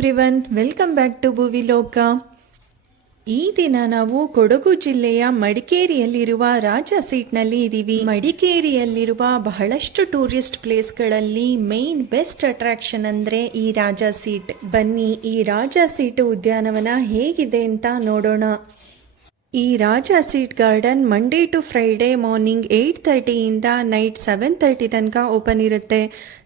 Everyone welcome back to Bhuvi Loka ಈ ದಿನ ನಾವು ಕೊಡಗು ಜಿಲ್ಲೆಯ ಮಡಿಕೇರಿಯಲ್ಲಿರುವ ರಾಜ ಸೀಟ್ನಲ್ಲಿ ಇದ್ದೀವಿ. ಮಡಿಕೇರಿಯಲ್ಲಿರುವ ಬಹಳಷ್ಟು ಟೂರಿಸ್ಟ್ ಪ್ಲೇಸ್ಗಳಲ್ಲಿ ಮೇನ್ ಬೆಸ್ಟ್ ಅಟ್ರಾಕ್ಷನ್ ಅಂದ್ರೆ ಈ ರಾಜ ಸೀಟ್. ಬನ್ನಿ, ಈ ರಾಜ ಸೀಟ್ ಉದ್ಯಾನವನ ಹೇಗಿದೆ ಅಂತ ನೋಡೋಣ. ಈ Raja seat garden Monday to Friday morning eight ತರ್ಟಿಯಿಂದ night seven thirty ತನಕ ಓಪನ್ ಇರುತ್ತೆ.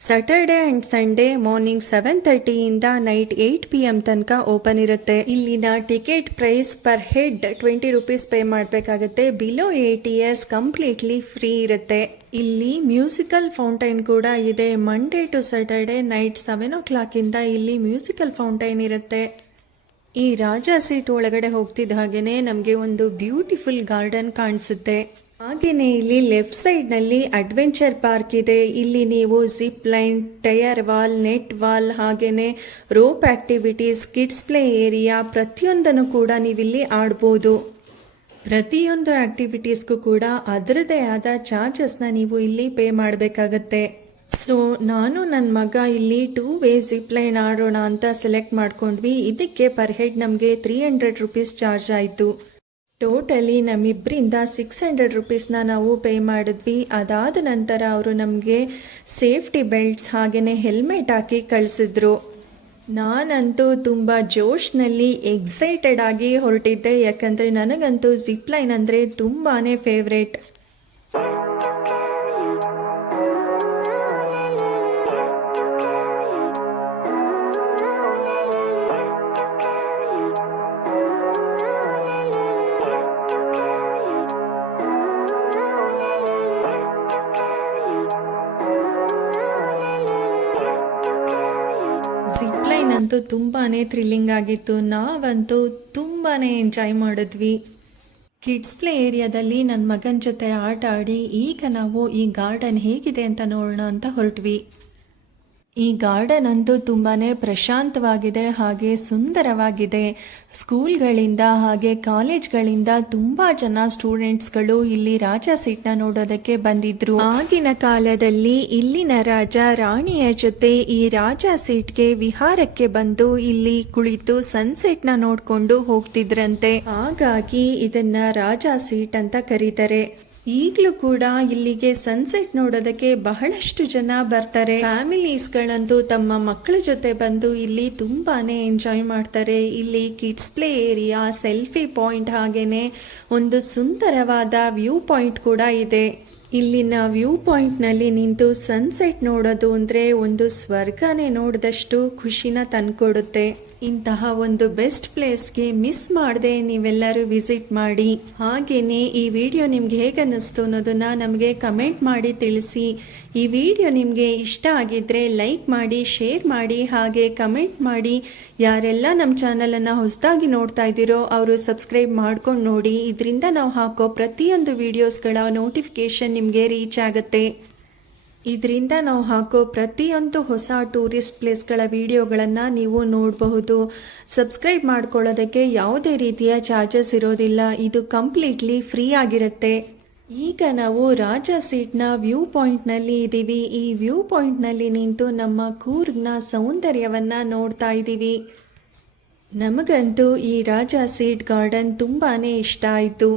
Saturday and Sunday morning seven ತರ್ಟಿಯಿಂದ night eight P M ತನಕ ಓಪನ್ ಇರುತ್ತೆ. ಇಲ್ಲಿನ ticket price per head twenty rupees pay ಮಾಡಬೇಕಾಗುತ್ತೆ. Below eight years completely free ಇರುತ್ತೆ. ಇಲ್ಲಿ musical fountain ಕೂಡ ಇದೆ. Monday to Saturday night seven ಓ ಕ್ಲಾಕಿಂದ ಇಲ್ಲಿ ಮ್ಯೂಸಿಕಲ್ ಫೌಂಟೈನ್ ಇರುತ್ತೆ. ಈ ರಾಜ ಸೀಟ್ ಒಳಗಡೆ ಹೋಗ್ತಿದ್ದ ಹಾಗೇನೆ ನಮಗೆ ಒಂದು ಬ್ಯೂಟಿಫುಲ್ ಗಾರ್ಡನ್ ಕಾಣಿಸುತ್ತೆ. ಹಾಗೇನೆ ಇಲ್ಲಿ ಲೆಫ್ಟ್ ಸೈಡ್ನಲ್ಲಿ ಅಡ್ವೆಂಚರ್ ಪಾರ್ಕ್ ಇದೆ. ಇಲ್ಲಿ ನೀವು zip line tyre wall, net wall, ಹಾಗೇನೆ rope activities, kids play area ಪ್ರತಿಯೊಂದನ್ನು ಕೂಡ ನೀವಿಲ್ಲಿ ಆಡ್ಬೋದು. ಪ್ರತಿಯೊಂದು ಆಕ್ಟಿವಿಟೀಸ್ಗೂ ಕೂಡ ಅದರದೇ ಆದ ಚಾರ್ಜಸ್ನ ನೀವು ಇಲ್ಲಿ ಪೇ ಮಾಡಬೇಕಾಗತ್ತೆ. ಸೊ ನಾನು ನನ್ನ ಮಗ ಇಲ್ಲಿ ಟೂ ವೇ ಜಿಪ್ ಲೈನ್ ಆಡೋಣ ಅಂತ ಸೆಲೆಕ್ಟ್ ಮಾಡ್ಕೊಂಡ್ವಿ. ಇದಕ್ಕೆ ಪರ್ ಹೆಡ್ ನಮಗೆ ತ್ರೀ ಹಂಡ್ರೆಡ್ ರುಪೀಸ್ ಚಾರ್ಜ್ ಆಯಿತು. ಟೋಟಲಿ ನಮ್ಮಿಬ್ಬರಿಂದ ಸಿಕ್ಸ್ ಹಂಡ್ರೆಡ್ ರುಪೀಸ್ನ ನಾವು ಪೇ ಮಾಡಿದ್ವಿ. ಅದಾದ ನಂತರ ಅವರು ನಮಗೆ ಸೇಫ್ಟಿ ಬೆಲ್ಟ್ಸ್ ಹಾಗೆಯೇ ಹೆಲ್ಮೆಟ್ ಹಾಕಿ ಕಳಿಸಿದ್ರು. ನಾನಂತೂ ತುಂಬ ಜೋಶ್ನಲ್ಲಿ ಎಕ್ಸೈಟೆಡ್ ಆಗಿ ಹೊರಟಿದ್ದೆ. ಯಾಕಂದರೆ ನನಗಂತೂ ಜಿಪ್ ಲೈನ್ ಅಂದರೆ ತುಂಬಾ ಫೇವ್ರೇಟ್ ಅಂತೂ ತುಂಬಾ ಥ್ರಿಲ್ಲಿಂಗ್ ಆಗಿತ್ತು. ನಾವಂತೂ ತುಂಬಾ ಎಂಜಾಯ್ ಮಾಡಿದ್ವಿ. ಕಿಡ್ಸ್ ಪ್ಲೇ ಏರಿಯಾದಲ್ಲಿ ನನ್ನ ಮಗನ ಜೊತೆ ಆಟ ಆಡಿ ಈಗ ನಾವು ಈ ಗಾರ್ಡನ್ ಹೇಗಿದೆ ಅಂತ ನೋಡೋಣ ಅಂತ ಹೊರಟ್ವಿ. ಈ ಗಾರ್ಡನ್ ಅಂತೂ ತುಂಬಾನೇ ಪ್ರಶಾಂತವಾಗಿದೆ, ಹಾಗೆ ಸುಂದರವಾಗಿದೆ. ಸ್ಕೂಲ್ಗಳಿಂದ ಹಾಗೆ ಕಾಲೇಜ್ಗಳಿಂದ ತುಂಬಾ ಜನ ಸ್ಟೂಡೆಂಟ್ಸ್ಗಳು ಇಲ್ಲಿ ರಾಜ ಸೀಟ್ನ ನೋಡೋದಕ್ಕೆ ಬಂದಿದ್ರು. ಆಗಿನ ಕಾಲದಲ್ಲಿ ಇಲ್ಲಿನ ರಾಜ ರಾಣಿಯ ಜೊತೆ ಈ ರಾಜ ಸೀಟ್ಗೆ ವಿಹಾರಕ್ಕೆ ಬಂದು ಇಲ್ಲಿ ಕುಳಿತು ಸನ್ಸೆಟ್ನ ನೋಡ್ಕೊಂಡು ಹೋಗ್ತಿದ್ರಂತೆ. ಹಾಗಾಗಿ ಇದನ್ನ ರಾಜ ಸೀಟ್ ಅಂತ ಕರೀತಾರೆ. ಈಗಲೂ ಕೂಡ ಇಲ್ಲಿಗೆ ಸನ್ಸೆಟ್ ನೋಡೋದಕ್ಕೆ ಬಹಳಷ್ಟು ಜನ ಬರ್ತಾರೆ. ಫ್ಯಾಮಿಲೀಸ್ಗಳಂತೂ ತಮ್ಮ ಮಕ್ಕಳ ಜೊತೆ ಬಂದು ಇಲ್ಲಿ ತುಂಬಾನೇ ಎಂಜಾಯ್ ಮಾಡ್ತಾರೆ. ಇಲ್ಲಿ kids play area selfie point ಹಾಗೇನೆ ಒಂದು ಸುಂದರವಾದ ವ್ಯೂ ಪಾಯಿಂಟ್ ಕೂಡ ಇದೆ. ಇಲ್ಲಿನ ವ್ಯೂ ಪಾಯಿಂಟ್ನಲ್ಲಿ ನಿಂತು ಸನ್ಸೆಟ್ ನೋಡೋದು ಅಂದರೆ ಒಂದು ಸ್ವರ್ಗನೇ ನೋಡಿದಷ್ಟು ಖುಷಿನ ತಂದ್ಕೊಡುತ್ತೆ. ಇಂತಹ ಒಂದು ಬೆಸ್ಟ್ ಪ್ಲೇಸ್ಗೆ ಮಿಸ್ ಮಾಡದೆ ನೀವೆಲ್ಲರೂ ವಿಸಿಟ್ ಮಾಡಿ. ಹಾಗೇನೆ ಈ ವಿಡಿಯೋ ನಿಮ್ಗೆ ಹೇಗೆ ಅನ್ನಿಸ್ತು ಅನ್ನೋದನ್ನ ನಮಗೆ ಕಮೆಂಟ್ ಮಾಡಿ ತಿಳಿಸಿ. ಈ ವಿಡಿಯೋ ನಿಮಗೆ ಇಷ್ಟ ಆಗಿದ್ರೆ ಲೈಕ್ ಮಾಡಿ ಶೇರ್ ಮಾಡಿ, ಹಾಗೆ ಕಮೆಂಟ್ ಮಾಡಿ. ಯಾರೆಲ್ಲ ನಮ್ಮ ಚಾನಲನ್ನು ಹೊಸದಾಗಿ ನೋಡ್ತಾ ಇದ್ದೀರೋ ಅವರು ಸಬ್ಸ್ಕ್ರೈಬ್ ಮಾಡ್ಕೊಂಡು ನೋಡಿ. ಇದರಿಂದ ನಾವು ಹಾಕೋ ಪ್ರತಿಯೊಂದು ವಿಡಿಯೋಸ್ಗಳ ನೋಟಿಫಿಕೇಶನ್ ನಿಮಗೆ ರೀಚ್ ಆಗುತ್ತೆ. ಇದರಿಂದ ನಾವು ಹಾಕೋ ಪ್ರತಿಯೊಂದು ಹೊಸ ಟೂರಿಸ್ಟ್ ಪ್ಲೇಸ್ಗಳ ವಿಡಿಯೋಗಳನ್ನು ನೀವು ನೋಡಬಹುದು. ಸಬ್ಸ್ಕ್ರೈಬ್ ಮಾಡ್ಕೊಳ್ಳೋದಕ್ಕೆ ಯಾವುದೇ ರೀತಿಯ ಚಾರ್ಜಸ್ ಇರೋದಿಲ್ಲ. ಇದು ಕಂಪ್ಲೀಟ್ಲಿ ಫ್ರೀ ಆಗಿರುತ್ತೆ. ಈಗ ನಾವು ರಾಜ ಸೀಟ್ನ ವ್ಯೂ ಪಾಯಿಂಟ್ನಲ್ಲಿ ಇದ್ದೀವಿ ಈ ವ್ಯೂ ಪಾಯಿಂಟ್ನಲ್ಲಿ ನಿಂತು ನಮ್ಮ ಕೂರ್ಗ್ನ ಸೌಂದರ್ಯವನ್ನು ನೋಡ್ತಾ ಇದ್ದೀವಿ ನಮಗಂತೂ ಈ ರಾಜ ಸೀಟ್ ಗಾರ್ಡನ್ ತುಂಬಾ ಇಷ್ಟ ಆಯಿತು.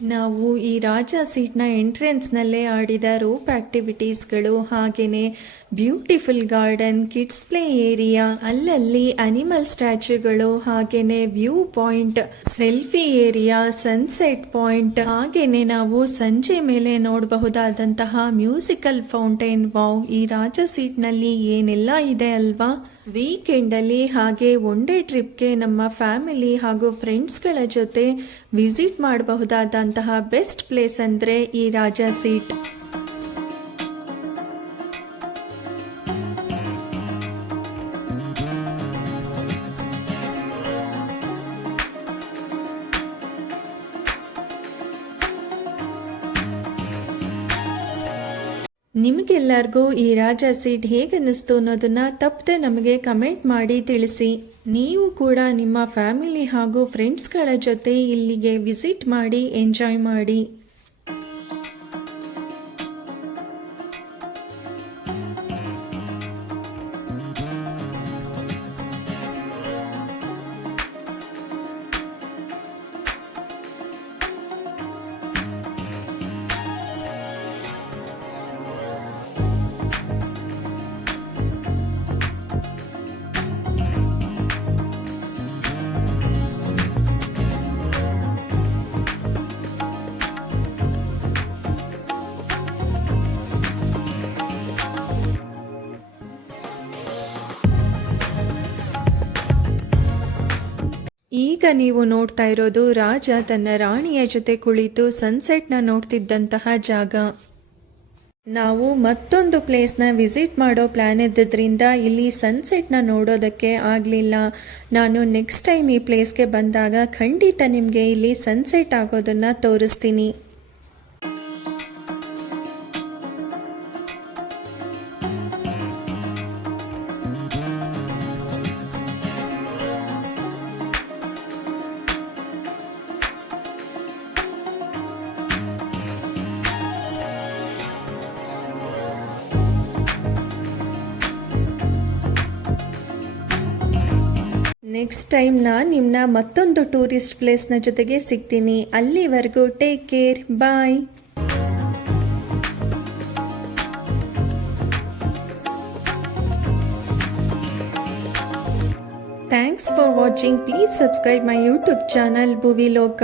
ನಾವು ಈ ರಾಜ ಸೀಟ್ನ ಎಂಟ್ರೆನ್ಸ್ನಲ್ಲೇ ಆಡಿದ ರೋಪ್ ಆಕ್ಟಿವಿಟೀಸ್ಗಳು ಹಾಗೇನೆ beautiful garden kids play area ಅಲ್ಲಲ್ಲಿ ಅನಿಮಲ್ ಸ್ಟ್ಯಾಚ್ಯೂಗಳು ಹಾಗೇನೆ view point selfie area sunset point ಹಾಗೇನೆ ನಾವು ಸಂಜೆ ಮೇಲೆ ನೋಡಬಹುದಾದಂತಹ ಮ್ಯೂಸಿಕಲ್ ಫೌಂಟೈನ್ ವಾವ್ ಈ ರಾಜ ಸೀಟ್ನಲ್ಲಿ ಏನೆಲ್ಲ ಇದೆ ಅಲ್ವಾ? ವೀಕೆಂಡ್ ಅಲ್ಲಿ ಹಾಗೆ ಒನ್ ಡೇ ಟ್ರಿಪ್ಗೆ ನಮ್ಮ ಫ್ಯಾಮಿಲಿ ಹಾಗೂ ಫ್ರೆಂಡ್ಸ್ಗಳ ಜೊತೆ ವಿಸಿಟ್ ಮಾಡಬಹುದಾದಂತಹ ಬೆಸ್ಟ್ ಪ್ಲೇಸ್ ಅಂದ್ರೆ ಈ ರಾಜ ಸೀಟ್ ನಿಮಗೆಲ್ಲರಿಗೂ ಈ ರಾಜ ಸೀಟ್ ಹೇಗೆ ಅನ್ನಿಸ್ತು ಅನ್ನೋದನ್ನ ತಪ್ಪದೆ ನಮಗೆ ಕಮೆಂಟ್ ಮಾಡಿ ತಿಳಿಸಿ. ನೀವು ಕೂಡ ನಿಮ್ಮ ಫ್ಯಾಮಿಲಿ ಹಾಗೂ ಫ್ರೆಂಡ್ಸ್ಗಳ ಜೊತೆ ಇಲ್ಲಿಗೆ ವಿಸಿಟ್ ಮಾಡಿ, ಎಂಜಾಯ್ ಮಾಡಿ. ಈಗ ನೀವು ನೋಡ್ತಾ ಇರೋದು ರಾಜ ತನ್ನ ರಾಣಿಯ ಜೊತೆ ಕುಳಿತು ಸನ್ಸೆಟ್ನ ನೋಡ್ತಿದ್ದಂತಹ ಜಾಗ. ನಾವು ಮತ್ತೊಂದು ಪ್ಲೇಸ್ನ ವಿಸಿಟ್ ಮಾಡೋ ಪ್ಲ್ಯಾನ್ ಇದ್ದಿದ್ದರಿಂದ ಇಲ್ಲಿ ಸನ್ಸೆಟ್ನ ನೋಡೋದಕ್ಕೆ ಆಗಲಿಲ್ಲ. ನಾನು ನೆಕ್ಸ್ಟ್ ಟೈಮ್ ಈ ಪ್ಲೇಸ್ಗೆ ಬಂದಾಗ ಖಂಡಿತ ನಿಮಗೆ ಇಲ್ಲಿ ಸನ್ಸೆಟ್ ಆಗೋದನ್ನು ತೋರಿಸ್ತೀನಿ. ನೆಕ್ಸ್ಟ್ ಟೈಮ್ ನಾನು ನಿಮ್ಮನ್ನ ಮತ್ತೊಂದು ಟೂರಿಸ್ಟ್ ಪ್ಲೇಸ್ನ ಜೊತೆಗೆ ಸಿಗ್ತೀನಿ. ಅಲ್ಲಿವರೆಗೂ take care bye thanks for watching please subscribe my YouTube channel Bhuvi Loka